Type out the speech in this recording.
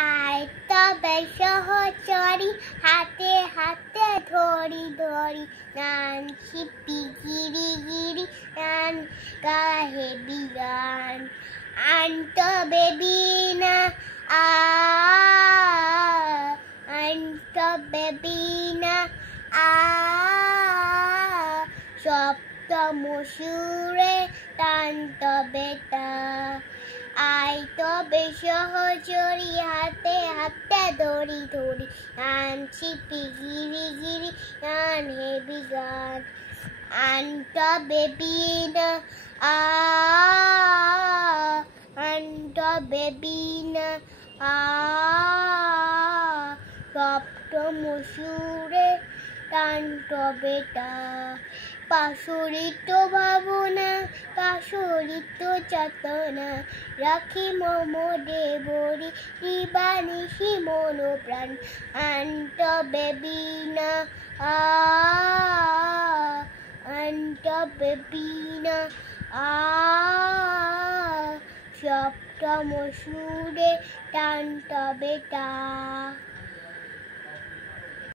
আয় তবে সহচরি হাতে হাতে ধরি ধরি নান শিপি গিরি গিরি নান গাহে বিগান আন তবে বিনা আন তবে বিনা সপ্তম সুরে টান তবে তা আয় তবে সহচরি হাতে হাতে ধরি ধরি গান শিপি গিরি গিরি গান হেবি গান আন তবে বিনা আন তবে বিনা সপ্তম সুরে টান তবে তা পাশরিত ভাবনা পাশরিত চেতনা রাখি মম দেবরি দিবানিশি মন প্রাণ আন তবে বিনা আন তবে বিনা সপ্তম সুরে টান তবে তা।